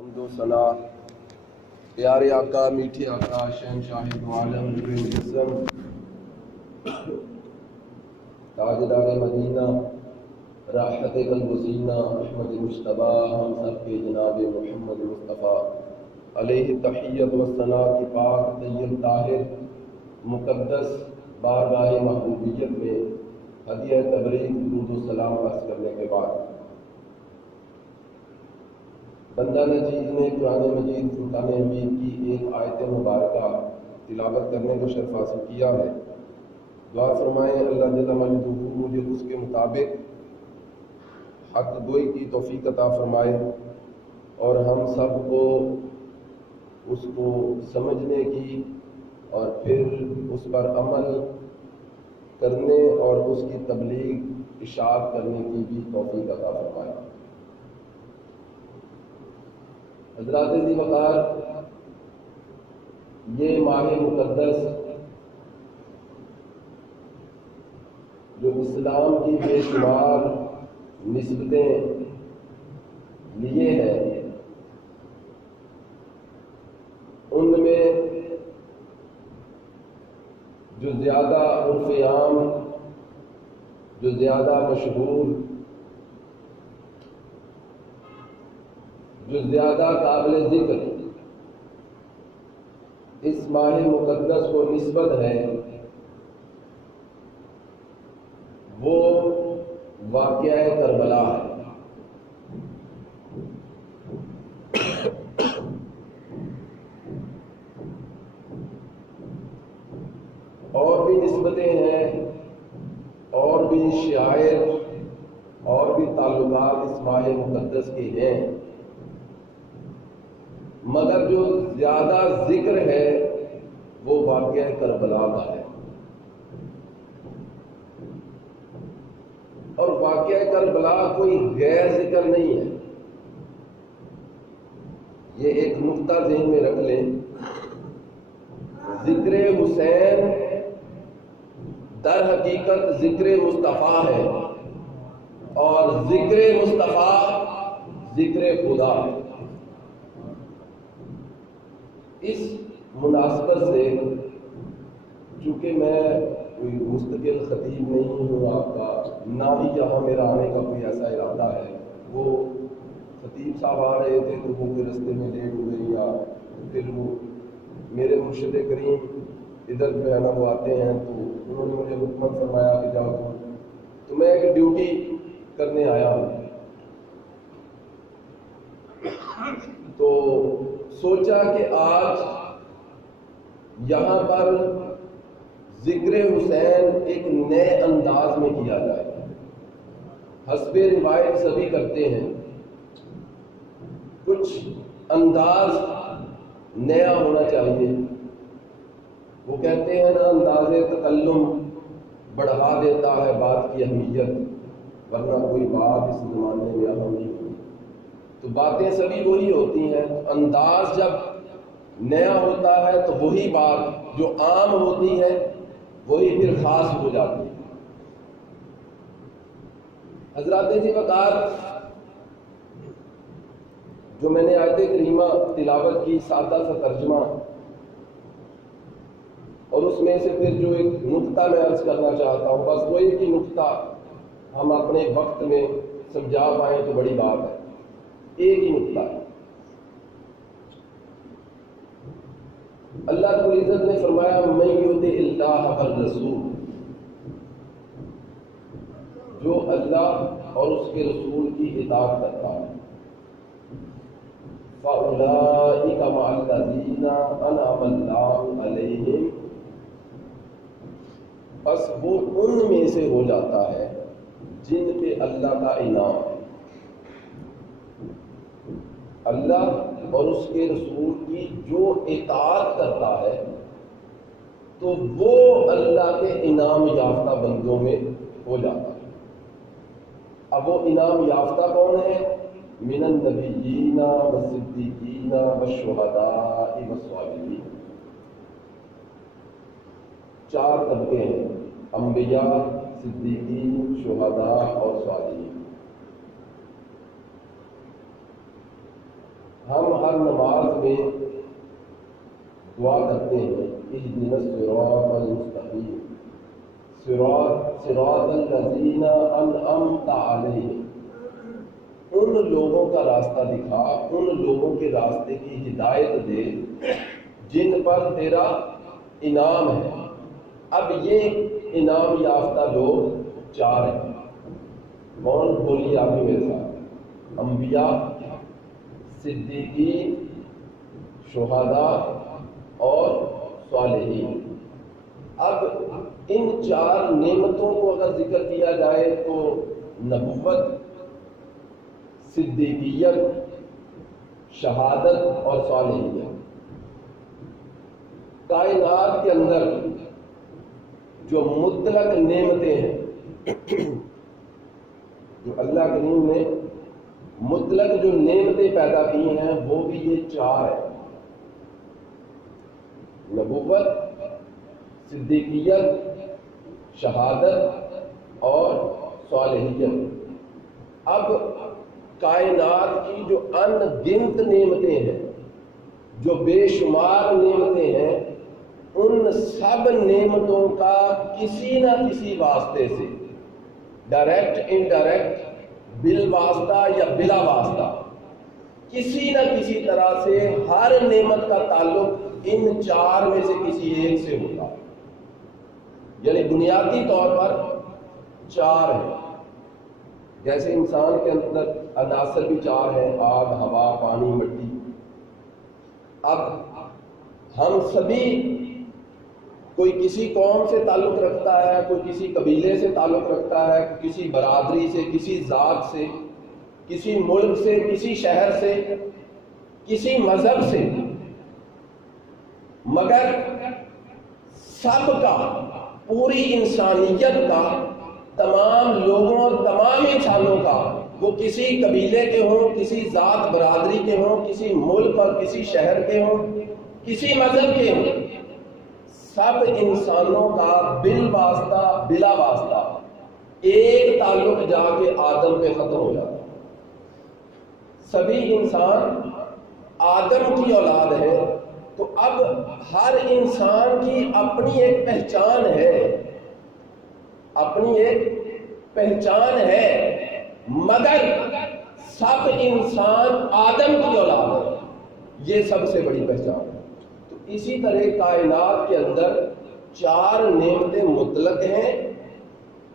حمد و ثنا پیارے آقا میٹھے آقا شہنشاہ دو عالم نور مجسم تاجدار مدینہ راحت قلب و سینہ احمد مجتبیٰ ہم سب کے جناب محمد مصطفیٰ علیہ تحیت و ثنا کی پاک طیب طاہر مقدس بارگاہ محبوبیت میں ہدیہ تبریک درود و سلام عرض کرنے کے بعد بندہ نجیب نے قرآن مجید فرقان حمید کی ایک آیت مبارکہ تلاوت کرنے کو شرف حاصل کیا ہے۔ دعا فرمائیں اللہ جل مجدہ مجھے اس کے مطابق حق گوئی کی توفیق عطا فرمائے اور ہم سب کو اس کو سمجھنے کی اور پھر اس پر عمل کرنے اور اس کی تبلیغ اشاعت کرنے کی بھی توفیق عطا فرمائے۔ حضرات ذی وقار، یہ ماہ مقدس جو اسلام کی بے شمار نسبتیں لیے ہیں، ان میں جو زیادہ عرف عام، جو زیادہ مشہور، جو زیادہ قابل ذکر اس ماہ مقدس کو نسبت ہے، وہ واقعہ کربلا ہے۔ اور بھی نسبتیں ہیں، اور بھی شعائر اور بھی تعلقات اس ماہ مقدس کے ہیں، مگر جو زیادہ ذکر ہے وہ واقعہ کربلا کا ہے۔ اور واقعہ کربلا کوئی غیر ذکر نہیں ہے، یہ ایک نقطہ ذہن میں رکھ لیں۔ ذکر حسین در حقیقت ذکر مصطفیٰ ہے، اور ذکر مصطفیٰ ذکر خدا ہے۔ اس مناسبت سے چونکہ میں کوئی مستقل خطیب نہیں ہوں آپ کا، نہ ہی یہاں میرا آنے کا کوئی ایسا ارادہ ہے، وہ خطیب صاحب آ رہے تھے تو وہ کوئی رستے میں لیٹ ہوئے، یا پھر وہ میرے مرشد کریم ادھر جو ہے نا وہ آتے ہیں تو انہوں نے مجھے حکمت فرمایا کہ جاؤ تو میں ایک ڈیوٹی کرنے آیا ہوں، تو سوچا کہ آج یہاں پر ذکر حسین ایک نئے انداز میں کیا جائے۔ حسب روایت سبھی کرتے ہیں، کچھ انداز نیا ہونا چاہیے۔ وہ کہتے ہیں نا انداز تکلم بڑھا دیتا ہے بات کی اہمیت، ورنہ کوئی بات اس زمانے میں اہم نہیں ہوئی۔ تو باتیں سبھی وہی ہوتی ہیں، انداز جب نیا ہوتا ہے تو وہی بات جو عام ہوتی ہے وہی پھر خاص ہو جاتی ہے۔ حضرات ذی وقار، جو میں نے آیت کریمہ تلاوت کی سادہ سا ترجمہ، اور اس میں سے پھر جو ایک نقطہ میں عرض کرنا چاہتا ہوں، بس وہ ایک ہی نقطہ ہم اپنے وقت میں سمجھا پائیں تو بڑی بات ہے، ایک ہی نقطہ ہے۔ اللہ رب العزت نے فرمایا من یطع اللہ والرسول، جو اللہ اور اس کے رسول کی اطاعت کرتا ہے، فاولئک مع الذین انعم اللہ علیہم، بس وہ ان میں سے ہو جاتا ہے جن پہ اللہ کا انعام ہے۔ اللہ اور اس کے رسول کی جو اطاعت کرتا ہے تو وہ اللہ کے انعام یافتہ بندوں میں ہو جاتا ہے۔ اب وہ انعام یافتہ کون ہے؟ من النبیین والصدیقین والشہداء والصالحین، چار طبقے ہیں، انبیاء، صدیقین، شہداء اور صالحین۔ ہم ہر نماز میں دعا کرتے ہیں اہدنا الصراط المستقیم صراط الذین انعمت علیہم، ان لوگوں کا راستہ دکھا، ان لوگوں کے راستے کی ہدایت دے جن پر تیرا انعام ہے۔ اب یہ انعام یافتہ لوگ 4 ہیں، کون؟ بولیے آپ ہی میرے ساتھ، انبیاء، صدیقین، شہداء اور صالحین۔ اب ان 4 نعمتوں کو اگر ذکر کیا جائے تو نبوت، صدیقیت، شہادت اور صالحیت۔ کائنات کے اندر جو مطلق نعمتیں ہیں، جو اللہ کریم نے مطلق جو نعمتیں پیدا کی ہیں وہ بھی یہ 4 ہیں، نبوت، صدیقیت، شہادت اور صالحیت۔ اب کائنات کی جو ان گنت نعمتیں ہیں، جو بے شمار نعمتیں ہیں، ان سب نعمتوں کا کسی نہ کسی واسطے سے، ڈائریکٹ، انڈائریکٹ، بالواسطہ یا بلا واسطہ، کسی نہ کسی طرح سے ہر نعمت کا تعلق ان 4 میں سے کسی ایک سے ہوتا ہے۔ یعنی بنیادی طور پر 4 ہیں۔ جیسے انسان کے اندر عناصر بھی 4 ہیں، آگ، ہوا، پانی، مٹی۔ اب ہم سبھی، کوئی کسی قوم سے تعلق رکھتا ہے، کوئی کسی قبیلے سے تعلق رکھتا ہے، کسی برادری سے، کسی ذات سے، کسی ملک سے، کسی شہر سے، کسی مذہب سے، مگر سب کا، پوری انسانیت کا، تمام لوگوں، تمام انسانوں کا، وہ کسی قبیلے کے ہوں، کسی ذات برادری کے ہوں، کسی ملک اور کسی شہر کے ہوں، کسی مذہب کے ہوں، سب انسانوں کا بالواسطہ بلا واسطہ ایک تعلق جا کے آدم پہ ختم ہو جاتا ہے۔ سبھی انسان آدم کی اولاد ہے، تو اب ہر انسان کی اپنی ایک پہچان ہے، اپنی ایک پہچان ہے، مگر سب انسان آدم کی اولاد ہے، یہ سب سے بڑی پہچان ہے۔ تو اسی طرح کائنات کے اندر 4 نعمتیں مطلق ہیں،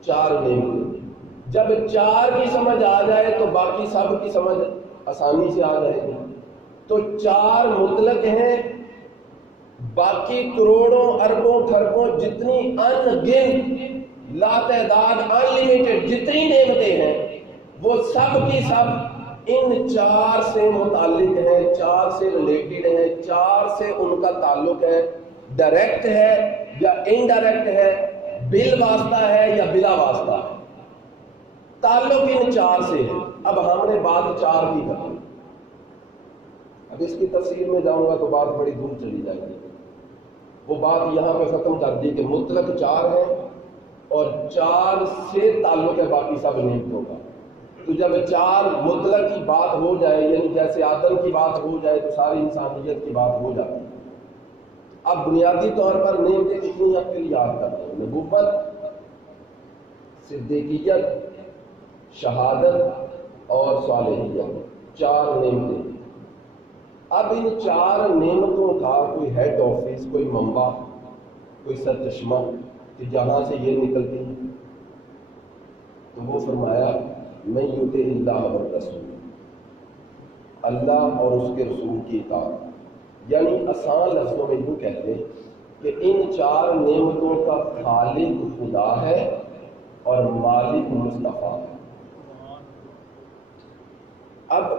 4 نعمتیں۔ جب 4 کی سمجھ آ جائے تو باقی سب کی سمجھ آسانی سے آ جائے گی۔ تو 4 مطلق ہیں، باقی کروڑوں، اربوں، کھربوں، جتنی ان گنت، لا تعداد، ان لمیٹڈ جتنی نعمتیں ہیں، وہ سب کی سب ان 4 سے متعلق ہیں، 4 سے ریلیٹڈ ہیں، 4 سے ان کا تعلق ہے، ڈائریکٹ ہے یا انڈائریکٹ ہے، بال واسطہ ہے یا بلا واسطہ ہے، تعلق ان 4 سے ہے۔ اب ہم نے بات 4 کی کرنی، اب اس کی تفصیل میں جاؤں گا تو بات بڑی دور چلی جائے گی۔ وہ بات یہاں پہ ختم کر دی کہ مطلق 4 ہے اور 4 سے تعلق ہے باقی سب نعمتوں کا۔ تو جب 4 مطلق کی بات ہو جائے، یعنی جیسے آدم کی بات ہو جائے تو ساری انسانیت کی بات ہو جاتی ہے۔ اب بنیادی طور پر نعمتیں کتنی آپ کے لیے یاد کرتے ہیں؟ نبوت، صدیقیت، شہادت اور صالحیت، 4 نعمتیں۔ اب ان 4 نعمتوں کا کوئی ہیڈ آفس، کوئی منبع، کوئی سرچشمہ کہ جہاں سے یہ نکلتی ہیں، تو وہ فرمایا من یطع اللہ والرسول، اللہ اور اس کے رسول کی اطاعت۔ یعنی آسان لفظوں میں یوں کہتے ہیں کہ ان 4 نعمتوں کا خالق خدا ہے اور مالک مصطفیٰ ہے۔ اب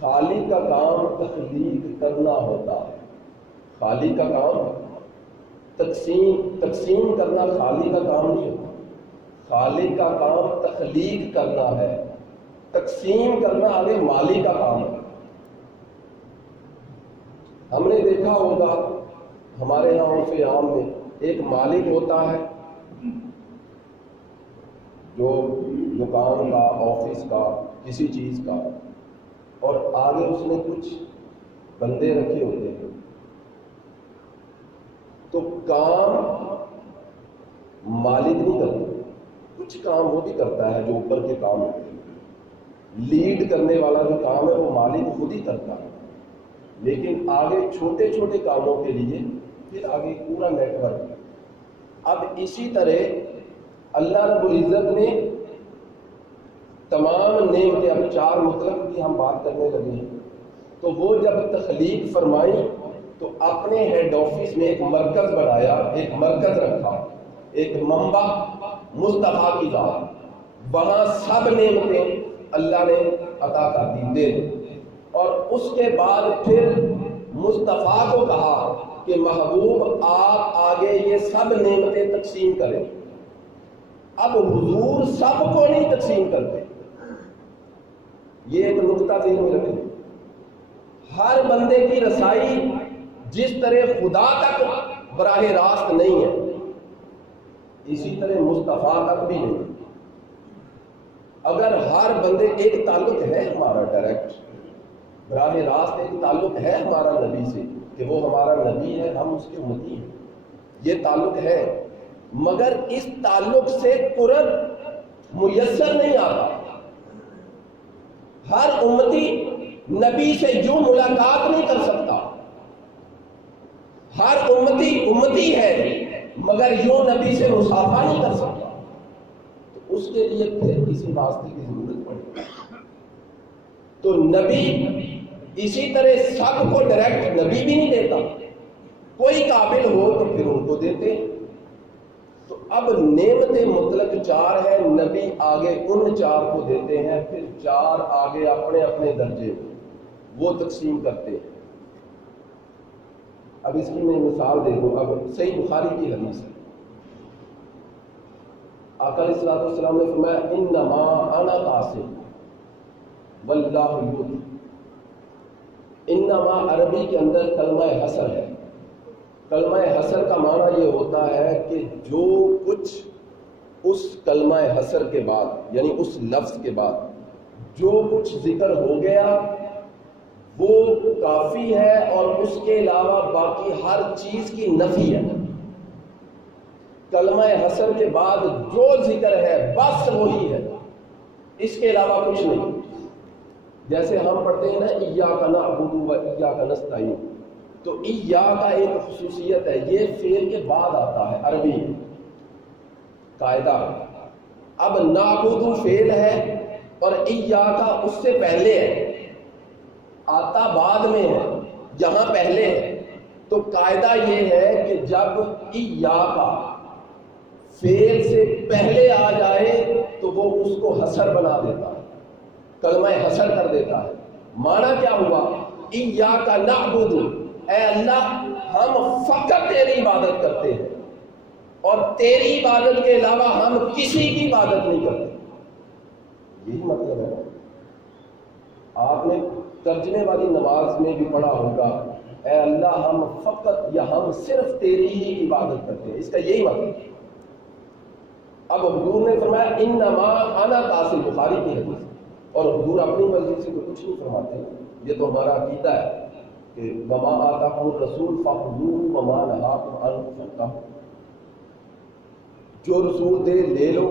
خالق کا کام تخلیق کرنا ہوتا ہے، خالق کا کام تقسیم کرنا خالق کا کام نہیں ہوتا، خالق کا کام تخلیق کرنا ہے، تقسیم کرنا آگے مالک کا کام ہے۔ ہم نے دیکھا ہوگا ہمارے یہاں عرف عام میں ایک مالک ہوتا ہے جو دکان کا، آفس کا، کسی چیز کا، اور آگے اس نے کچھ بندے رکھے ہوتے ہیں، تو کام مالک نہیں کرتا، کچھ کام وہ بھی کرتا ہے جو اوپر کے کام ہوتے ہیں، لیڈ کرنے والا جو کام ہے وہ مالک خود ہی کرتا ہے، لیکن آگے چھوٹے چھوٹے کاموں کے لیے پھر آگے پورا نیٹ ورک۔ اب اسی طرح اللہ رب العزت نے تمام نعمتیں، اب 4 مطلق کی ہم بات کرنے لگے ہیں، تو وہ جب تخلیق فرمائی تو اپنے ہیڈ آفس میں ایک مرکز بنایا، ایک مرکز رکھا، ایک منبع مصطفیٰ کی ذات، وہاں سب نعمتیں اللہ نے عطا کر دی دے، اور اس کے بعد پھر مصطفیٰ کو کہا کہ محبوب آپ آگے یہ سب نعمتیں تقسیم کریں۔ اب حضور سب کو نہیں تقسیم کرتے، یہ ایک نقطہ ذہن میں رکھیں، ہر بندے کی رسائی جس طرح خدا تک براہ راست نہیں ہے، اسی طرح مصطفیٰ تک بھی نہیں۔ اگر ہر بندے، ایک تعلق ہے ہمارا ڈائریکٹ براہ راست، ایک تعلق ہے ہمارا نبی سے کہ وہ ہمارا نبی ہے، ہم اس کے امتی ہیں، یہ تعلق ہے، مگر اس تعلق سے قرب میسر نہیں آتا۔ ہر امتی نبی سے یوں ملاقات نہیں کر سکتا، ہر امتی امتی ہے مگر یوں نبی سے مصافحہ نہیں کر سکتا، تو اس کے لیے پھر کسی واسطے کی ضرورت پڑے۔ تو نبی اسی طرح سب کو ڈائریکٹ نبی بھی نہیں دیتا، کوئی قابل ہو تو پھر ان کو دیتے۔ تو اب نعمت مطلق 4 ہے، نبی آگے ان 4 کو دیتے ہیں، پھر 4 آگے اپنے اپنے درجے وہ تقسیم کرتے ہیں۔ اب اس کی میں مثال دے دوں، اب صحیح بخاری کی حدیث ہے، آقا علیہ الصلوۃ والسلام نے فرمایا انما انا قاسم واللہ یؤتی۔ انما عربی کے اندر کلمہ حصر ہے، کلمہ حصر کا معنی یہ ہوتا ہے کہ جو کچھ اس کلمہ حصر کے بعد، یعنی اس لفظ کے بعد جو کچھ ذکر ہو گیا وہ کافی ہے، اور اس کے علاوہ باقی ہر چیز کی نفی ہے۔ کلمہ حصر کے بعد جو ذکر ہے بس وہی ہے، اس کے علاوہ کچھ نہیں۔ جیسے ہم پڑھتے ہیں نا ایاک نعبد و ایاک نستعین، تو ایاک ایک خصوصیت ہے، یہ فعل کے بعد آتا ہے عربی قاعدہ۔ اب نعبد فعل ہے اور ایاک اس سے پہلے ہے، آتا بعد میں ہے، یہاں پہلے ہے، تو قاعدہ یہ ہے کہ جب ایاک فعل سے پہلے آ جائے تو وہ اس کو حصر بنا دیتا ہے، کلمہ حصر کر دیتا ہے۔ معنی کیا ہوا؟ ایاک نعبد، اے اللہ ہم فقط تیری عبادت کرتے ہیں اور تیری عبادت کے علاوہ ہم کسی کی عبادت نہیں کرتے۔ یہی مطلب ہے۔ آپ نے ترجمے والی نماز میں بھی پڑھا ہوگا اے اللہ ہم فقط یا ہم صرف تیری ہی عبادت کرتے ہیں، اس کا یہی مطلب ہے۔ اب حضور نے فرمایا انما انا قاسم، بخاری کی حدیث، اور حضور اپنی مرضی سے تو کچھ نہیں فرماتے، یہ تو ہمارا عقیدہ ہے کہ وما آتاکم الرسول فخذوہ وما نہاکم عنہ فانتہوا، جو رسول دے لے لو،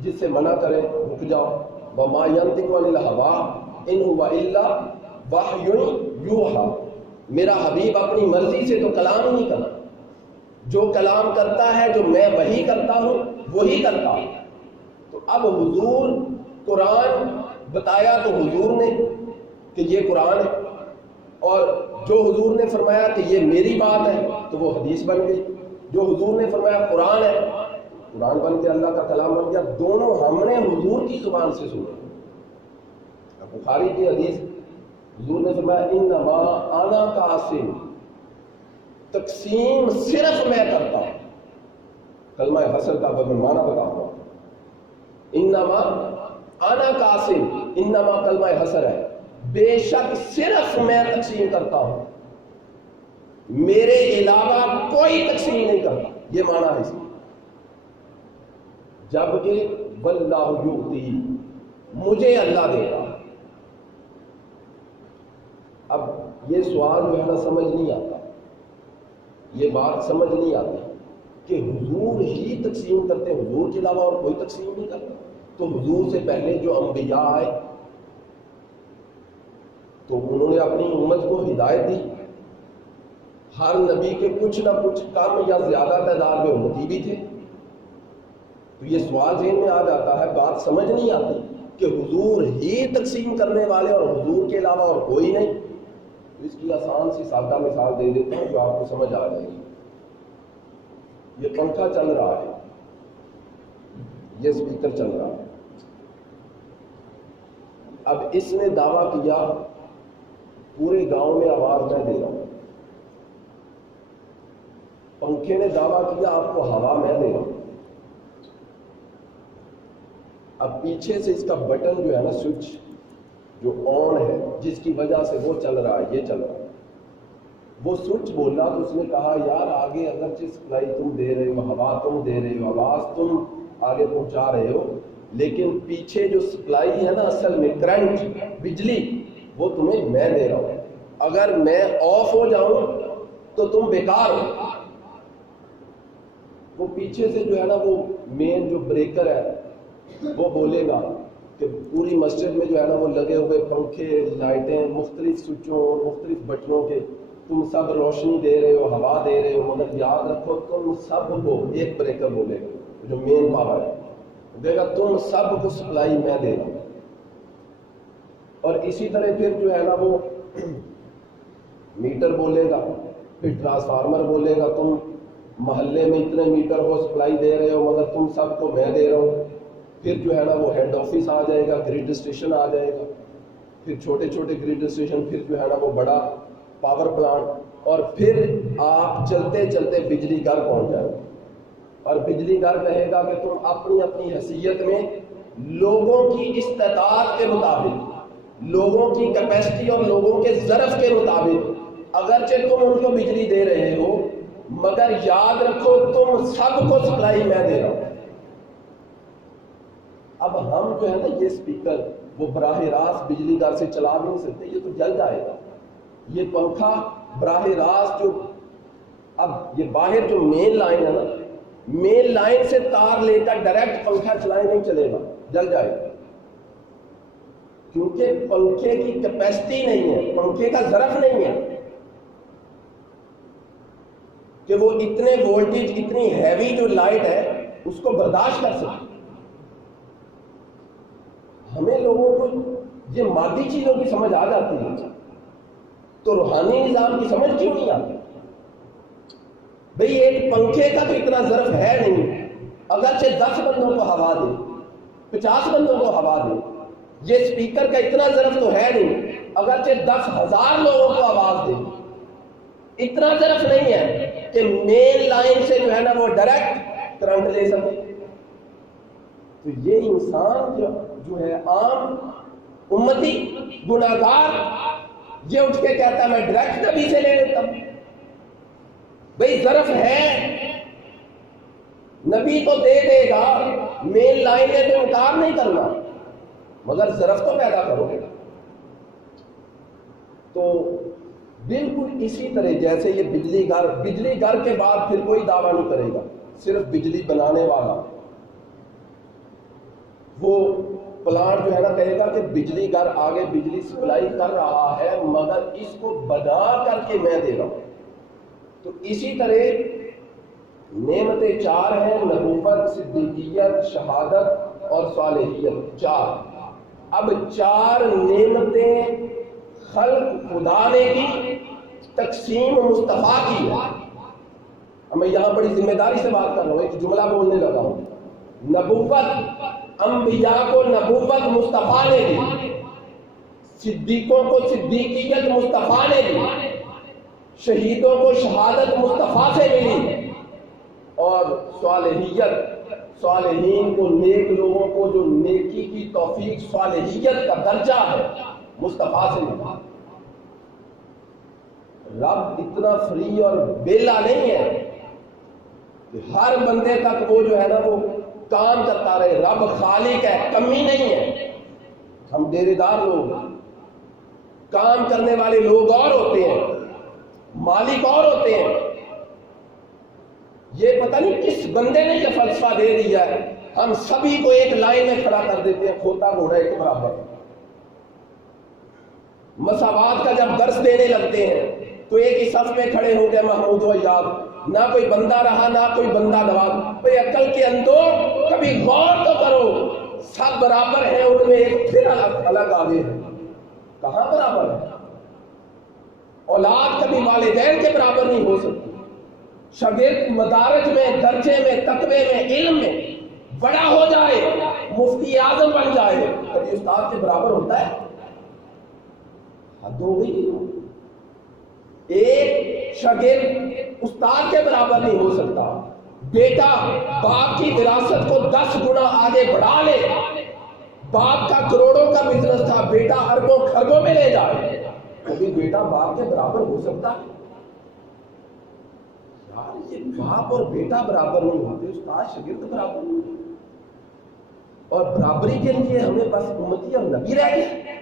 جس سے منع کرے رک جاؤ۔ وما ینطق عن الہوی ان هو الا وحی یوحی، میرا حبیب اپنی مرضی سے تو کلام ہی نہیں کرتا، جو کلام کرتا ہے، جو میں وحی کرتا ہوں وہی کرتا ہوں۔ تو اب حضور قرآن بتایا تو حضور نے کہ یہ قرآن ہے، اور جو حضور نے فرمایا کہ یہ میری بات ہے تو وہ حدیث بن گئی، جو حضور نے فرمایا قرآن ہے، قرآن بن کے اللہ کا کلام بن گیا، دونوں ہم نے حضور کی زبان سے سنا۔ بخاری کی حدیث حضور نے فرمایا انما انا قاسم، تقسیم صرف میں کرتا ہوں۔ کلمہ حصر کا میں معنی بتاؤں، انما انا قاسم، انما کلمہ حصر ہے، بے شک صرف میں تقسیم کرتا ہوں، میرے علاوہ کوئی تقسیم نہیں کرتا، یہ معنی ہے اس کا۔ جبکہ واللہ یؤتی، مجھے اللہ دے گا، اب یہ سوال جو ہے نا سمجھ نہیں آتا، یہ بات سمجھ نہیں آتی کہ حضور ہی تقسیم کرتے ہیں، حضور کے علاوہ اور کوئی تقسیم نہیں کرتا؟ تو حضور سے پہلے جو انبیاء آئے تو انہوں نے اپنی امت کو ہدایت دی، ہر نبی کے کچھ نہ کچھ کم یا زیادہ تعداد میں امتی بھی تھے۔ تو یہ سوال ذہن میں آ جاتا ہے، بات سمجھ نہیں آتی کہ حضور ہی تقسیم کرنے والے اور حضور کے علاوہ اور کوئی نہیں۔ تو اس کی آسان سی سادہ مثال دے دیتا ہوں جو آپ کو سمجھ آ جائے گی۔ یہ پنکھا چل رہا ہے، یہ اسپیکر چل رہا ہے، اب اس نے دعویٰ کیا پورے گاؤں میں آواز میں دے رہا ہوں، پنکھے نے دعویٰ کیا آپ کو ہوا میں دے رہا ہوں۔ اب پیچھے سے اس کا بٹن جو ہے نا، سوئچ جو آن ہے، جس کی وجہ سے وہ چل رہا ہے، یہ چل رہا ہے، وہ سوئچ بولا تو اس نے کہا یار آگے اگرچہ سپلائی تم دے رہے ہو، ہوا تم دے رہے ہو، آواز تم آگے پہنچا رہے ہو، لیکن پیچھے جو سپلائی ہے نا اصل میں کرنٹ، بجلی، وہ تمہیں میں دے رہا ہوں، اگر میں آف ہو جاؤں تو تم بیکار ہو۔ وہ پیچھے سے جو ہے نا وہ مین جو بریکر ہے وہ بولے گا کہ پوری مسجد میں جو ہے نا وہ لگے ہوئے پنکھے، لائٹیں، مختلف سوئچوں، مختلف بٹنوں کے، تم سب روشنی دے رہے ہو، ہوا دے رہے ہو، مگر یاد رکھو تم سب کو، ایک بریکر بولے گا جو مین پاور ہے، دے گا تم سب کو سپلائی میں دے رہا ہوں۔ اور اسی طرح پھر جو ہے نا وہ میٹر بولے گا، پھر ٹرانسفارمر بولے گا تم محلے میں اتنے میٹر کو سپلائی دے رہے ہو مگر تم سب کو میں دے رہا ہوں۔ پھر جو ہے نا وہ ہیڈ آفس آ جائے گا، گریڈ اسٹیشن آ جائے گا، پھر چھوٹے چھوٹے گریڈ اسٹیشن، پھر جو ہے نا وہ بڑا پاور پلانٹ، اور پھر آپ چلتے چلتے بجلی گھر پہنچ جائیں گے۔ اور بجلی گھر کہے گا کہ تم اپنی اپنی حیثیت میں لوگوں کی استطاعت کے مطابق، لوگوں کی کیپیسٹی اور لوگوں کے ظرف کے مطابق اگرچہ تم ان کو بجلی دے رہے ہو مگر یاد رکھو تم سب کو سپلائی میں دے رہا ہوں۔ اب ہم جو ہے نا یہ اسپیکر وہ براہ راست بجلی گھر سے چلا بھی نہیں سکتے، یہ تو جل جائے گا۔ یہ پنکھا براہ راست جو اب یہ باہر جو مین لائن ہے نا، مین لائن سے تار لے کر ڈائریکٹ پنکھا چلائے نہیں چلے گا، جل جائے گا، کیونکہ پنکھے کی کیپیسٹی نہیں ہے، پنکھے کا ظرف نہیں ہے کہ وہ اتنے وولٹیج، اتنی ہیوی جو لائٹ ہے اس کو برداشت کر سکے۔ ہمیں لوگوں کو یہ مادی چیزوں کی سمجھ آ جاتی ہے تو روحانی نظام کی سمجھ کیوں نہیں آتی؟ بھئی ایک پنکھے کا تو اتنا ظرف ہے نہیں، اگرچہ 10 بندوں کو ہوا دے، 50 بندوں کو ہوا دے، یہ اسپیکر کا اتنا ظرف تو ہے نہیں، اگرچہ 10,000 لوگوں کو آواز دے، اتنا ظرف نہیں ہے کہ مین لائن سے جو ہے نا وہ ڈائریکٹ کرنٹ لے سکے۔ تو یہ انسان جو ہے عام امتی گناہگار، یہ اٹھ کے کہتا ہے میں ڈائریکٹ نبی سے لے لیتا ہوں۔ بھئی ظرف ہے، نبی تو دے دے گا، مین لائن ہے تو انکار نہیں کرنا، مگر ظرف تو پیدا کرو گے۔ تو بالکل اسی طرح جیسے یہ بجلی گھر کے بعد پھر کوئی دعویٰ نہیں کرے گا، صرف بجلی بنانے والا وہ پلانٹ جو ہے نا کہے گا کہ بجلی گھر آگے بجلی سپلائی کر رہا ہے مگر اس کو بنا کر کے میں دے رہا ہوں۔ تو اسی طرح نعمتیں 4 ہیں، نبوت، صدیقیت، شہادت اور صالحیت، 4۔ اب 4 نعمتیں خلق خدا نے کی، تقسیم مصطفیٰ کی ہے۔ اب میں یہاں بڑی ذمہ داری سے بات کر رہا ہوں، ایک جملہ بولنے لگا ہوں۔ نبوت، انبیاء کو نبوت مصطفیٰ نے دی، صدیقوں کو صدیقیت مصطفیٰ نے دی، شہیدوں کو شہادت مصطفیٰ سے ملی، اور صالحیت، صالحین کو، نیک لوگوں کو جو نیکی کی توفیق صالحیت کا درجہ ہے، مصطفیٰ سے ملا۔ رب اتنا فری اور بیلا نہیں ہے کہ ہر بندے تک وہ جو ہے نا وہ کام کرتا رہے۔ رب خالق ہے، کمی نہیں ہے۔ ہم ڈیرے دار لوگ ہیں، کام کرنے والے لوگ اور ہوتے ہیں، مالک اور ہوتے ہیں۔ یہ پتہ نہیں کس بندے نے یہ فلسفہ دے دیا ہے، ہم سبھی کو ایک لائن میں کھڑا کر دیتے ہیں، کھوتا گھوڑا ایک برابر۔ مساوات کا جب درس دینے لگتے ہیں تو ایک ہی صف میں کھڑے ہو گئے محمود و ایاد، نہ کوئی بندہ رہا نہ کوئی بندہ نواز۔ بھئی عقل کے اندر کبھی غور تو کرو، سب برابر ہیں، ان میں ایک پھر الگ آگے ہے، کہاں برابر ہے؟ اولاد کبھی والدین کے برابر نہیں ہو سکتی۔ شاگرد مدارج میں، درجے میں، تقوی میں، علم میں بڑا ہو جائے، مفتی اعظم بن جائے، کبھی استاد کے برابر ہوتا ہے؟ حد ہو گئی۔ ایک شاگرد استاد کے برابر نہیں ہو سکتا۔ بیٹا باپ کی وراثت کو 10 گنا آگے بڑھا لے، باپ کا کروڑوں کا بزنس تھا، بیٹا اربوں خربوں میں لے جائے، کبھی بیٹا باپ کے برابر ہو سکتا؟ یار یہ باپ اور بیٹا برابر نہیں ہوتے، استاد شاگرد برابر نہیں ہوتے۔ اور برابری کے لیے ہمیں بس امتی اور نبی رہ گئے۔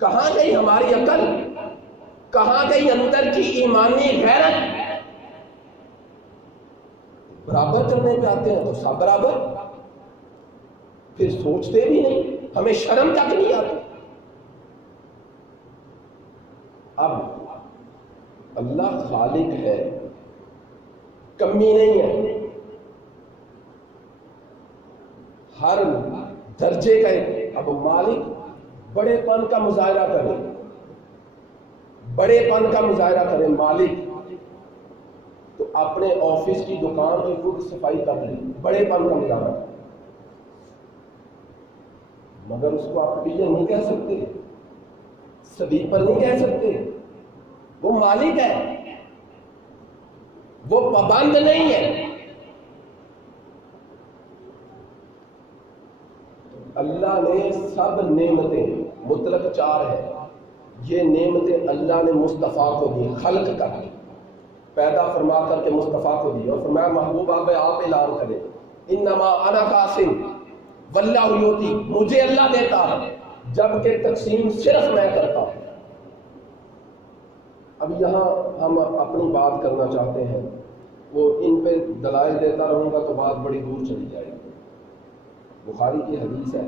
کہاں گئی ہماری عقل؟ کہاں گئی اندر کی ایمانی غیرت؟ برابر کرنے پہ آتے ہیں تو سب برابر، پھر سوچتے بھی نہیں، ہمیں شرم تک نہیں آتی۔ اب اللہ خالق ہے، کمی نہیں ہے، ہر درجے کا ہے۔ اب مالک بڑے پن کا مظاہرہ کرے، بڑے پن کا مظاہرہ کرے مالک، تو اپنے آفس کی دکان کی خود صفائی کر لے، بڑے پن کا مظاہرہ کرے، مگر اس کو آپ پیجن نہیں کہہ سکتے، سویپر نہیں کہہ سکتے۔ وہ مالک ہے، وہ پابند نہیں ہے۔ اللہ نے سب نعمتیں مطلق 4 ہیں، یہ نعمتیں اللہ نے مصطفیٰ کو دی، خلق کر کے پیدا فرما کر کے مصطفیٰ کو دی، اور فرمایا محبوب آپ اعلان کریں انما انا قاسم واللہ یؤتی، مجھے اللہ دیتا ہے جبکہ تقسیم صرف میں کرتا ہوں۔ اب یہاں ہم اپنی بات کرنا چاہتے ہیں، وہ ان پہ دلائل دیتا رہوں گا تو بات بڑی دور چلی جائے گی۔ بخاری کی حدیث ہے،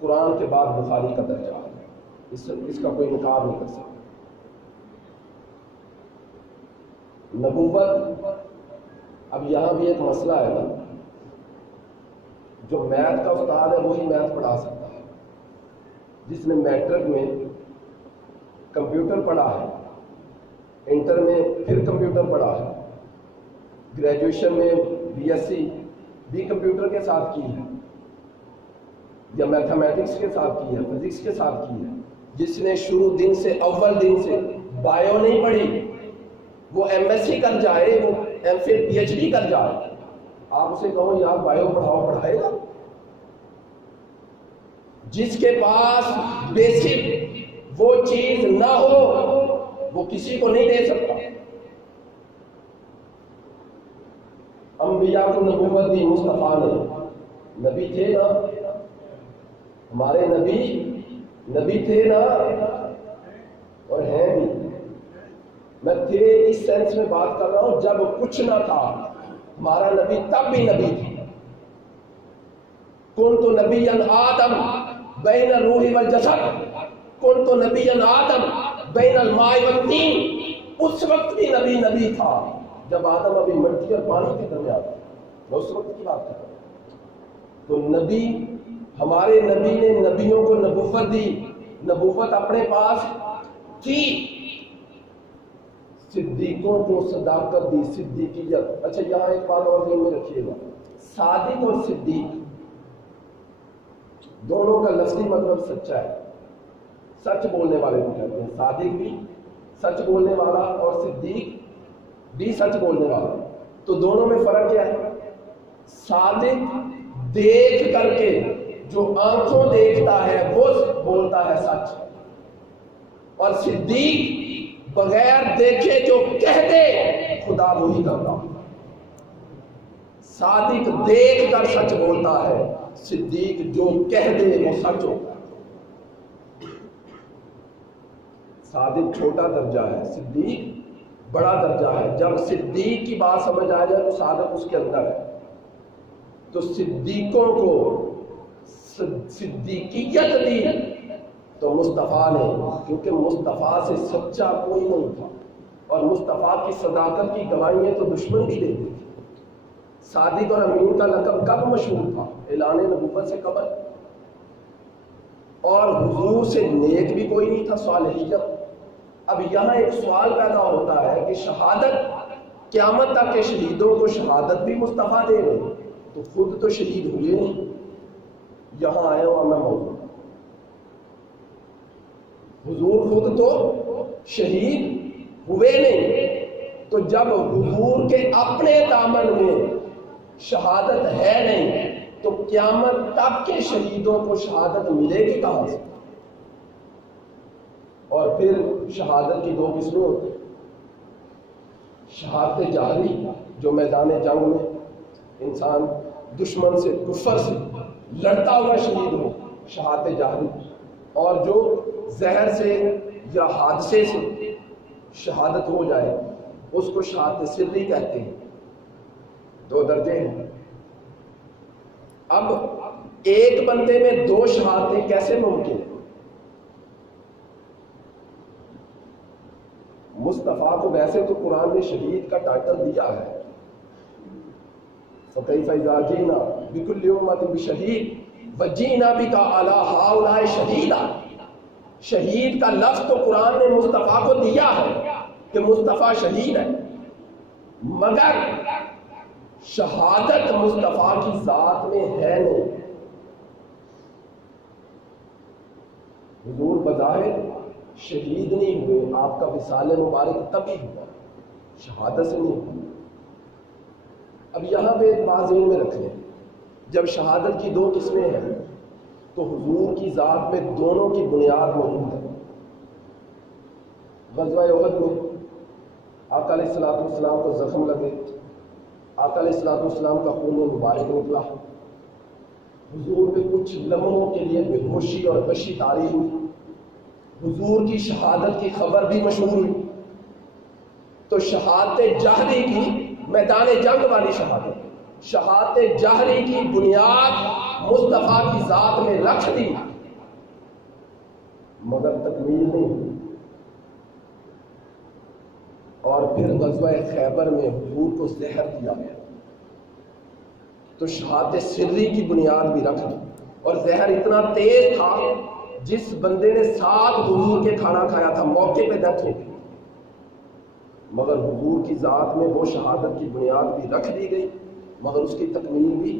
قرآن کے بعد بخاری کا درجہ ہے، اس کا کوئی انکار نہیں کر سکتا۔ نبوت، اب یہاں بھی ایک مسئلہ ہے نا، جو میتھ کا استاد ہے وہی میتھ پڑھا سکتا ہے، جس نے میٹرک میں کمپیوٹر پڑھا ہے، انٹر میں پھر کمپیوٹر پڑھا ہے، گریجویشن میں BSc بھی کمپیوٹر کے ساتھ کی ہے، یا میتھمیٹکس کے ساتھ کی ہے، فزکس کے ساتھ کی ہے، جس نے شروع دن سے اول دن سے بایو نہیں پڑھی، وہ MSc کر جائے، وہ MPhil PhD کر جائے، آپ اسے کہو یار بایو پڑھاؤ، پڑھائے گا؟ جس کے پاس بیسک وہ چیز نہ ہو وہ کسی کو نہیں دے سکتا۔ انبیاء کو نبوت دی مصطفیٰ نے، نبی تھے نا ہمارے نبی تھے نا، اور ہیں بھی۔ میں تھے اس سینس میں بات کر رہا ہوں جب کچھ نہ تھا، ہمارا نبی تب بھی نبی تھا۔ کنت نبیا آدم بین الروح والجسد، کنت نبیا آدم بین الماء والطین، اس وقت بھی نبی تھا جب آدم ابھی مٹی اور پانی کے درمیان تھا، میں اس وقت کی بات کر رہا ہوں۔ تو نبی، ہمارے نبی نے نبیوں کو نبوت دی، نبوت اپنے پاس تھی، صدیقوں کو صداقت دی، صدیقیت۔ اچھا یہاں ایک بات اور ذہن میں رکھیے گا، صادق اور صدیق دونوں کا لفظی مطلب سچا ہے، سچ بولنے والے کو کہتے ہیں۔ صادق بھی سچ بولنے والا اور صدیق بھی سچ بولنے والا، تو دونوں میں فرق کیا ہے؟ صادق دیکھ کر کے، جو آنکھوں دیکھتا ہے وہ بولتا ہے سچ، اور صدیق بغیر دیکھے جو کہہ دے خدا وہی کرتا۔ صادق دیکھ کر سچ بولتا ہے، صدیق جو کہہ دے وہ سچ ہوتا ہے۔ صادق چھوٹا درجہ ہے، صدیق بڑا درجہ ہے۔ جب صدیق کی بات سمجھ آ جائے تو صادق اس کے اندر ہے۔ تو صدیقوں کو صدیقیت دی تو مصطفیٰ نے، کیونکہ مصطفیٰ سے سچا کوئی نہیں تھا، اور مصطفیٰ کی صداقت کی گواہیاں تو دشمن بھی دیتے تھے۔ صادق اور امین کا لقب کب مشہور تھا؟ اعلان نبوت سے قبل، اور حضور سے نیک بھی کوئی نہیں تھا، صالحیت۔ اب یہاں ایک سوال پیدا ہوتا ہے کہ شہادت، قیامت تک کے شہیدوں کو شہادت بھی مصطفیٰ دے رہے، تو خود تو شہید ہوئے نہیں۔ یہاں آیا ہوا میں موضوع، حضور خود تو شہید ہوئے نہیں، تو جب حضور کے اپنے دامن میں شہادت ہے نہیں تو قیامت تک کے شہیدوں کو شہادت ملے گی کہاں سے؟ اور پھر شہادت کی دو قسمیں ہوتی ہیں، شہادت جہری جو میدان جنگ میں انسان دشمن سے، کفر سے لڑتا ہوا شہید ہو، شہادت جہری، اور جو زہر سے یا حادثے سے شہادت ہو جائے اس کو شہادت سری کہتے ہیں۔ دو درجے ہیں۔ اب ایک بندے میں دو شہادتیں کیسے ممکن ہیں؟ مصطفیٰ کو ویسے تو قرآن نے شہید کا ٹائٹل دیا ہے، فَكَيْفَ إِذَا جِئْنَا بِكُلِّ أُمَّةٍ بِشَهِيدٍ وَجِئْنَا بِكَ عَلَىٰ هَٰؤُلَاءِ شَهِيدًا۔ شہید کا لفظ تو قرآن نے مصطفیٰ کو دیا ہے کہ مصطفیٰ شہید ہے، مگر شہادت مصطفیٰ کی ذات میں ہے نہیں۔ حضور بظاہر شہید نہیں ہوئے، آپ کا وصال مبارک تبھی ہوا، شہادت سے نہیں ہوا۔ اب یہاں پہ ایک بات ذہن میں رکھیں، جب شہادت کی دو قسمیں ہیں تو حضور کی ذات میں دونوں کی بنیاد موجود ہے۔ غزوہ احد میں آقا علیہ السلام کو زخم لگے، آقا علیہ السلام کا خون مبارک نکلا، حضور پہ کچھ لمحوں کے لیے بے ہوشی اور غشی طاری ہوئی، حضور کی شہادت کی خبر بھی مشہور ہوئی۔ تو شہادت جہری کی، میدان جنگ والی شہادت، شہادت جہری کی بنیاد مصطفیٰ کی ذات میں رکھ دی، مگر تکمیل نہیں ہوئی۔ اور پھر غزوہ خیبر میں حضور کو زہر دیا گیا، تو شہادت سری کی بنیاد بھی رکھ دی، اور زہر اتنا تیز تھا جس بندے نے ساتھ حضور کے کھانا کھایا تھا موقع پہ ڈیتھ ہو گئی، مگر حضور کی ذات میں وہ شہادت کی بنیاد بھی رکھ دی گئی، مگر اس کی تکمیل بھی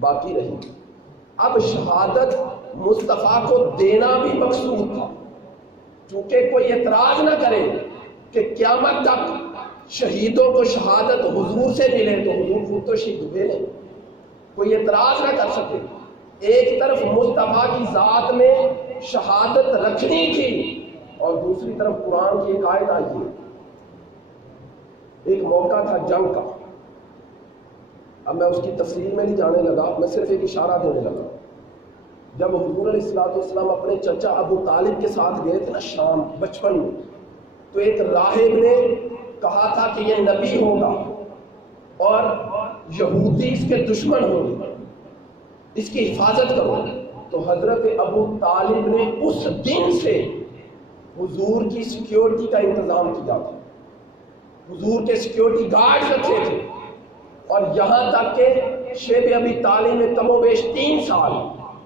باقی رہی۔ اب شہادت مصطفیٰ کو دینا بھی مقصود تھا، چونکہ کوئی اعتراض نہ کرے کہ قیامت تک شہیدوں کو شہادت حضور سے ملے، تو حضور خود تو شہید ہوئے نہیں، کوئی اعتراض نہ کر سکے۔ ایک طرف مصطفیٰ کی ذات میں شہادت رکھنی تھی، اور دوسری طرف قرآن کی ایک آیت آئی ہے۔ ایک موقع تھا جنگ کا، اب میں اس کی تفصیل میں نہیں جانے لگا، میں صرف ایک اشارہ دینے لگا۔ جب حضور علیہ السلام اپنے چچا ابو طالب کے ساتھ گئے تھے نا شام بچپن میں، تو ایک راہب نے کہا تھا کہ یہ نبی ہوگا اور یہودی اس کے دشمن ہوں گے، اس کی حفاظت کرو۔ تو حضرت ابو طالب نے اس دن سے حضور کی سیکیورٹی کا انتظام کیا تھا، حضور کے سیکیورٹی گارڈ رکھے تھے، اور یہاں تک کہ شیب ابی طالب میں کم و بیش 3 سال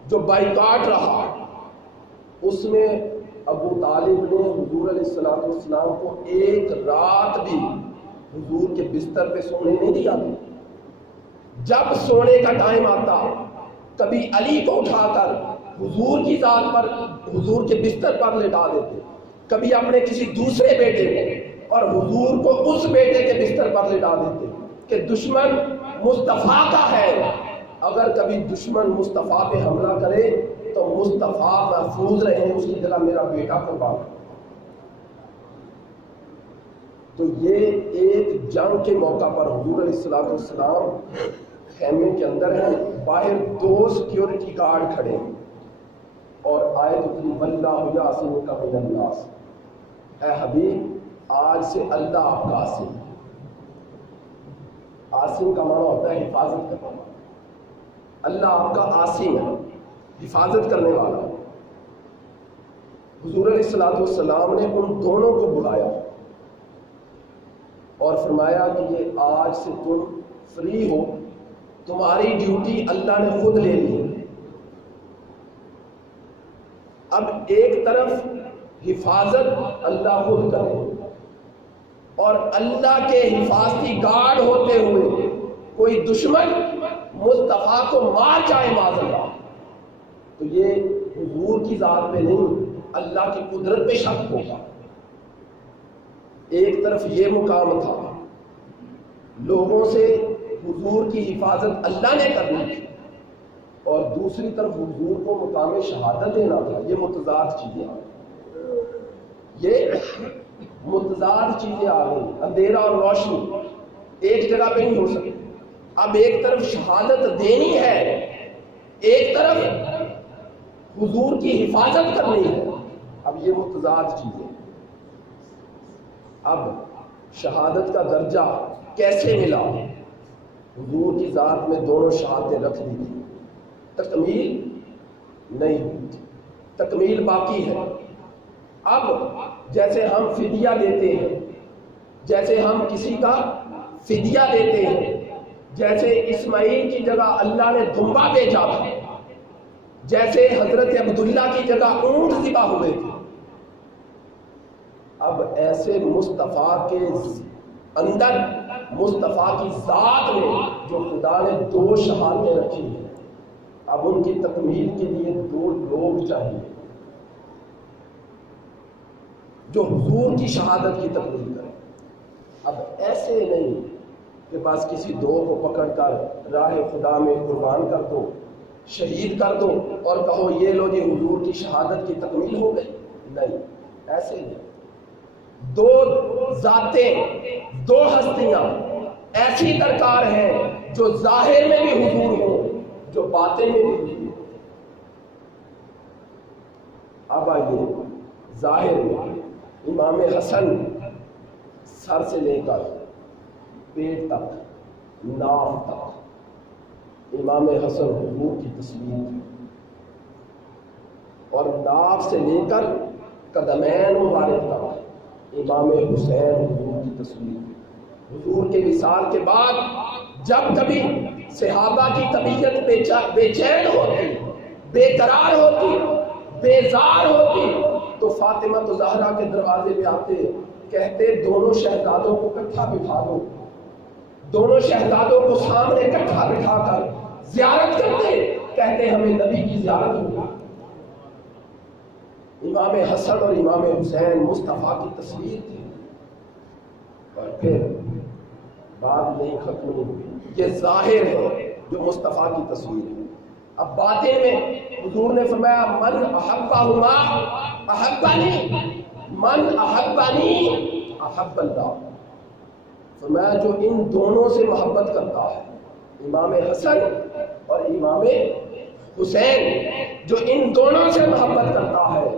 جو بائیکاٹ رہا، اس میں ابو طالب نے حضور علیہ السلام کو ایک رات بھی حضور کے بستر پہ سونے نہیں دیا تھا۔ جب سونے کا ٹائم آتا، کبھی علی کو اٹھا کر حضور کی ذات پر، حضور کے بستر پر لٹا دیتے، کبھی اپنے کسی دوسرے بیٹے کو، اور حضور کو اس بیٹے کے بستر پر لٹا دیتے کہ دشمن مصطفیٰ کا ہے، اگر کبھی دشمن مصطفیٰ پہ حملہ کرے تو مصطفیٰ محفوظ رہے، اس کی جگہ میرا بیٹا قربان۔ تو یہ ایک جنگ کے موقع پر حضور علیہ السلام خیمے کے اندر ہیں، باہر 2 سیکیورٹی گارڈ کھڑے ہیں، اور آیت اتری واللہ یعصمک من الناس، اے حبیب آج سے اللہ آپ کا عاصم ہے۔ عاصم کا معنی ہوتا ہے حفاظت کرنا، اللہ آپ کا عاصم ہے، حفاظت کرنے والا ہے۔ حضور علیہ الصلوۃ والسلام نے ان دونوں کو بلایا اور فرمایا کہ یہ آج سے تم فری ہو، تمہاری ڈیوٹی اللہ نے خود لے لی ہے۔ اب ایک طرف حفاظت اللہ خود کرے اور اللہ کے حفاظتی گارڈ ہوتے ہوئے کوئی دشمن مصطفیٰ کو مار جائے معاذ اللہ، تو یہ حضور کی ذات پہ نہیں اللہ کی قدرت پہ شک ہوگا۔ ایک طرف یہ مقام تھا، لوگوں سے حضور کی حفاظت اللہ نے کرنی تھی، اور دوسری طرف حضور کو مقام شہادت دینا تھا۔ یہ متضاد چیزیں آ گئی، یہ متضاد چیزیں آ گئی، اندھیرا اور روشنی ایک جگہ پہ نہیں ہو سکتی۔ اب ایک طرف شہادت دینی ہے، ایک طرف حضور کی حفاظت کرنی ہے، اب یہ متضاد چیزیں۔ اب شہادت کا درجہ کیسے ملا؟ حضور کی ذات میں دونوں شہادتیں رکھ دی تھی، تکمیل نہیں ہوئی تھی، تکمیل باقی ہے۔ اب جیسے ہم فدیہ دیتے ہیں، جیسے ہم کسی کا فدیہ دیتے ہیں، جیسے اسماعیل کی جگہ اللہ نے دمبا بھیجا تھا، جیسے حضرت عبداللہ کی جگہ اونٹ ذبح ہوئے تھے، اب ایسے مصطفیٰ کے اندر، مصطفیٰ کی ذات میں جو خدا نے دو شہادتیں رکھی ہیں، اب ان کی تکمیل کے لیے دو لوگ چاہیے جو حضور کی شہادت کی تکمیل کریں۔ اب ایسے نہیں کہ بس کسی دو کو پکڑ کر راہ خدا میں قربان کر دو، شہید کر دو اور کہو یہ لو جی حضور کی شہادت کی تکمیل ہو گئی، نہیں، ایسے نہیں۔ دو ذاتیں، دو ہستیاں ایسی درکار ہیں جو ظاہر میں بھی حضور ہوں، جو باطن میں بھی حضور ہوں۔ اب آئیے ظاہر میں امام حسن سر سے لے کر پیٹ تک، ناف تک امام حسن حضور کی تصویر تھی، اور ناف سے لے کر قدمین مبارک تک امام حسین حضور کی تصویر تھی۔ حضور کے وصال کے بعد جب کبھی صحابہ کی طبیعت بے چین ہوتی، بے قرار ہوتی، بیزار ہوتی، تو فاطمہ زہرا کے دروازے پہ آتے، کہتے دونوں شہزادوں کو اکٹھا بٹھا دو، دونوں شہزادوں کو سامنے اکٹھا بٹھا کر زیارت کرتے، کہتے ہمیں نبی کی زیارت ہوگی۔ امام حسن اور امام حسین مصطفیٰ کی تصویر تھی، اور پھر بات نہیں ختم نہیں ہوئی، یہ ظاہر ہے جو مصطفیٰ کی تصویر ہے۔ اب باطن میں حضور نے فرمایا من احبہما احبنی، من احبنی احب اللہ، فرمایا جو ان دونوں سے محبت کرتا ہے، امام حسن اور امام حسین، جو ان دونوں سے محبت کرتا ہے،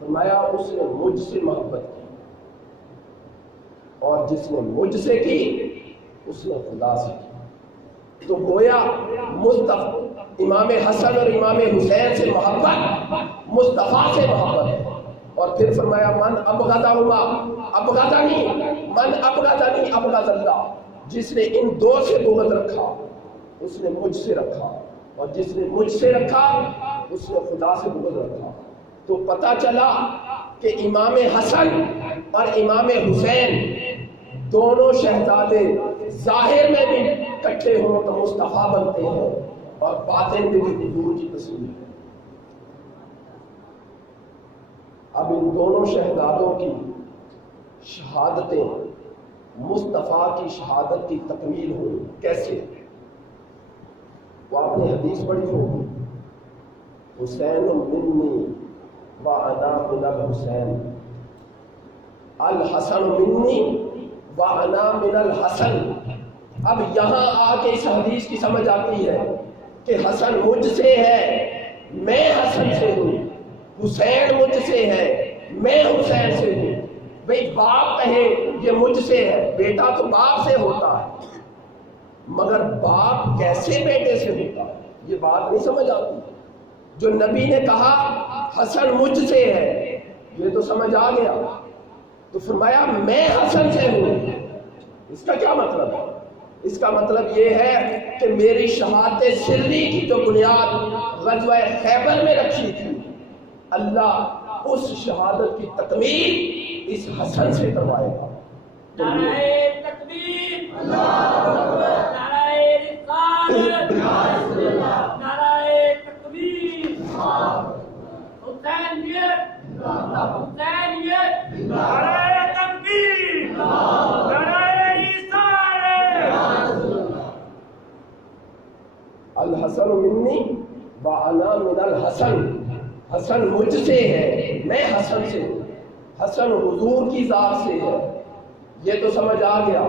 فرمایا اس نے مجھ سے محبت کی، اور جس نے مجھ سے کی اس نے خدا سے کی۔ تو گویا مصطفیٰ امام حسن اور امام حسین سے محبت مصطفیٰ سے محبت ہے۔ اور پھر فرمایا من ابغضہما ابغضنی، من ابغضنی ابغض اللہ، جس نے ان دو سے بغض رکھا اس نے مجھ سے رکھا، اور جس نے مجھ سے رکھا اس نے خدا سے بغض رکھا۔ تو پتہ چلا کہ امام حسن اور امام حسین دونوں شہزادے ظاہر میں بھی اکٹھے ہوں تو مصطفیٰ بنتے ہیں، اور باطن میں بھی حضور کی تصویر ہے۔ اب ان دونوں شہزادوں کی شہادتیں مصطفیٰ کی شہادت کی تکمیل ہوئی کیسے؟ وہ آپ نے حدیث پڑھی ہوگی، حسین منی وانا من الحسین، الحسن منی وانا من الحسن۔ اب یہاں آ کے اس حدیث کی سمجھ آتی ہے کہ حسن مجھ سے ہے، میں حسن سے ہوں، حسین مجھ سے ہے، میں حسین سے ہوں۔ بھئی باپ کہے یہ مجھ سے ہے، بیٹا تو باپ سے ہوتا ہے، مگر باپ کیسے بیٹے سے ہوتا ہے یہ بات نہیں سمجھ آتی۔ جو نبی نے کہا حسن مجھ سے ہے یہ تو سمجھ آ گیا، تو فرمایا میں حسن سے ہوں، اس کا کیا مطلب ہے؟ اس کا مطلب یہ ہے کہ میری شہادت سری کی جو بنیاد غزوہ خیبر میں رکھی تھی، اللہ اس شہادت کی تکمیل اس حسن سے کروائے گا۔ نعرہ تکبیر، اللہ اکبر، نعرہ رسالت، نعرہ تکبیر، حسینیت، حسینیت، نعرہ تکبیر، نعرہ رسالت۔ الحسن منی وانا من الحسن، حسن مجھ سے ہے، میں حسن سے ہوں، حسن حضور کی ذات سے ہے، یہ تو سمجھ آ گیا۔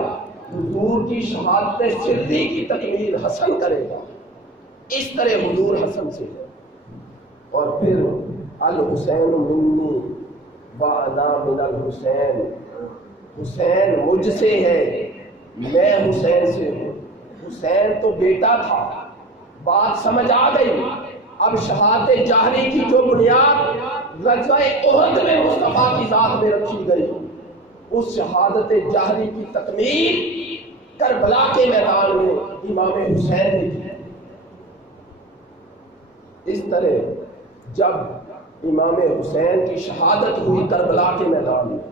حضور کی شہادت سری کی تکمیل حسن کرے گا، اس طرح حضور حسن سے ہے۔ اور پھر الحسین منی وانا من الحسین، حسین مجھ سے ہے، میں حسین سے ہوں۔ حسین تو بیٹا تھا، بات سمجھ آ گئی۔ اب شہادت جہری کی جو بنیاد غزوہ احد میں مصطفیٰ کی ذات میں رکھی گئی، اس شہادت جہری کی تکمیل کربلا کے میدان میں امام حسین نے کی۔ اس طرح جب امام حسین کی شہادت ہوئی کربلا کے میدان میں،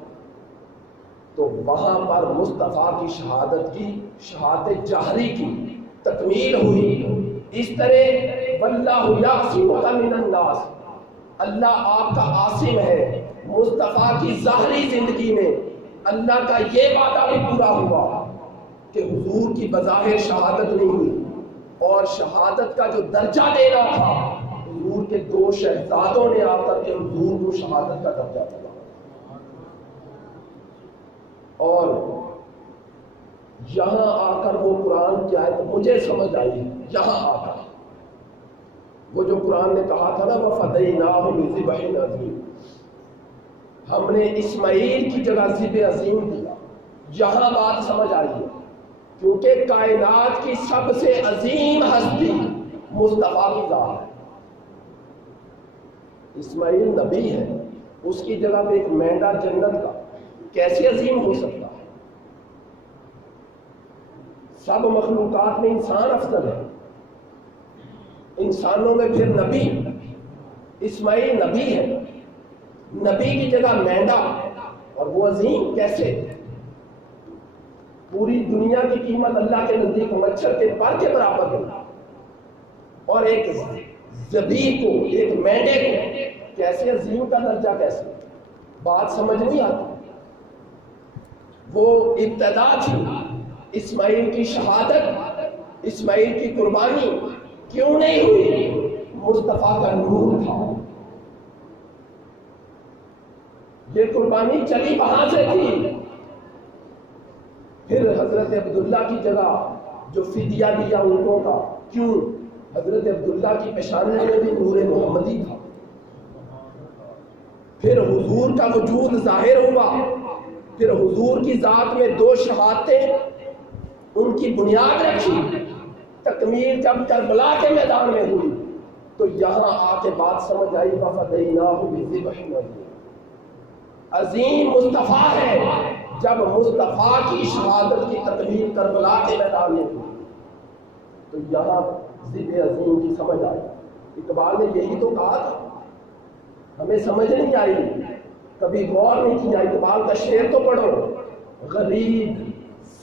تو وہاں پر مصطفیٰ کی شہادت کی، شہادت جہری کی تکمیل ہوئی۔ اس طرح واللہ یعصمک من الناس، اللہ آپ کا عاصم ہے۔ مصطفیٰ کی ظاہری زندگی میں اللہ کا یہ وعدہ بھی پورا ہوا کہ حضور کی بظاہر شہادت نہیں ہوئی، اور شہادت کا جو درجہ دینا تھا حضور کے دو شہزادوں نے آ کر کے حضور کو شہادت کا درجہ دیا۔ اور یہاں آ کر وہ قرآن کی آیت مجھے سمجھ آئی، یہاں آ کر وہ جو قرآن نے کہا تھا نا وَفَدَيْنَاهُ بِذِبْحٍ عَظِيمٍ، ہم نے اسماعیل کی جگہ ذبح عظیم دیا، یہاں بات سمجھ آئی ہے، کیونکہ کائنات کی سب سے عظیم ہستی مصطفیٰ کی ذات ہے۔ اسماعیل نبی ہے، اس کی جگہ پہ ایک مینڈا جنت کا کیسے عظیم ہو سکتا ہے؟ سب مخلوقات میں انسان افضل ہے، انسانوں میں پھر نبی، اسماعیل نبی ہے، نبی کی جگہ مینڈا، اور وہ عظیم کیسے؟ پوری دنیا کی قیمت اللہ کے نزدیک مچھر کے پر کے برابر ہے، اور ایک ذبیح کو، ایک مینڈے کو کیسے عظیم کا درجہ کیسے؟ بات سمجھ نہیں آتی۔ وہ ابتدا تھی اسماعیل کی شہادت، اسماعیل کی قربانی کیوں نہیں ہوئی؟ مصطفیٰ کا نور تھا۔ یہ قربانی چلی وہاں سے تھی۔ پھر حضرت عبداللہ کی جگہ جو فدیہ دیا اونٹوں کا، کیوں؟ حضرت عبداللہ کی پیشانی میں بھی نور محمدی تھا۔ پھر حضور کا وجود ظاہر ہوا، پھر حضور کی ذات میں دو شہادتیں، ان کی بنیاد رکھی، تکمیل جب کربلا کے میدان میں ہوئی تو یہاں آ کے بات سمجھ آئی وَفَدَيْنَاهُ بِذِبْحٍ عَظِيمٍ، عظیم مصطفیٰ ہے۔ جب مصطفیٰ کی شہادت کی تکمیل کربلا کے میدان میں ہوئی تو یہاں ذبح عظیم کی سمجھ آئی۔ اقبال نے یہی تو کہا تھا، ہمیں سمجھ نہیں آئی، کبھی غور نہیں کیا۔ اقبال کا شعر تو پڑھو، غریب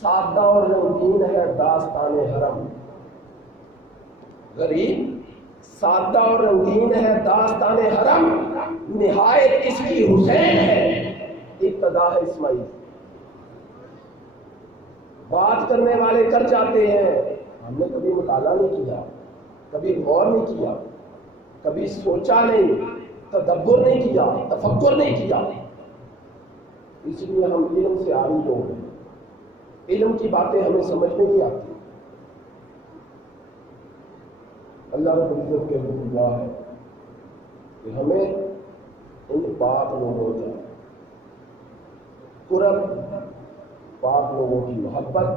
سادہ اور رنگین ہے داستان حرم، غریب سادہ اور رنگین ہے داستان حرم، نہایت اس کی حسین ہے ابتدا ہے اسماعیل۔ بات کرنے والے کر جاتے ہیں، ہم نے کبھی مطالعہ نہیں کیا، کبھی غور نہیں کیا، کبھی سوچا نہیں، تدبر نہیں کیا، تفکر نہیں کیا، اس لیے ہم علم سے عاری لوگ ہیں، علم کی باتیں ہمیں سمجھ میں نہیں آتی۔ اللہ رب العزت کے دعا ہے کہ ہمیں ان پاک لوگوں کا قرب، پاک لوگوں کی محبت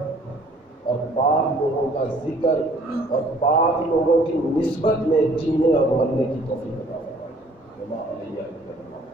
اور پاک لوگوں کا ذکر اور پاک لوگوں کی نسبت میں جینے اور مرنے کی توفیق عطا فرمائے۔ وما علیہ الا البلاغ۔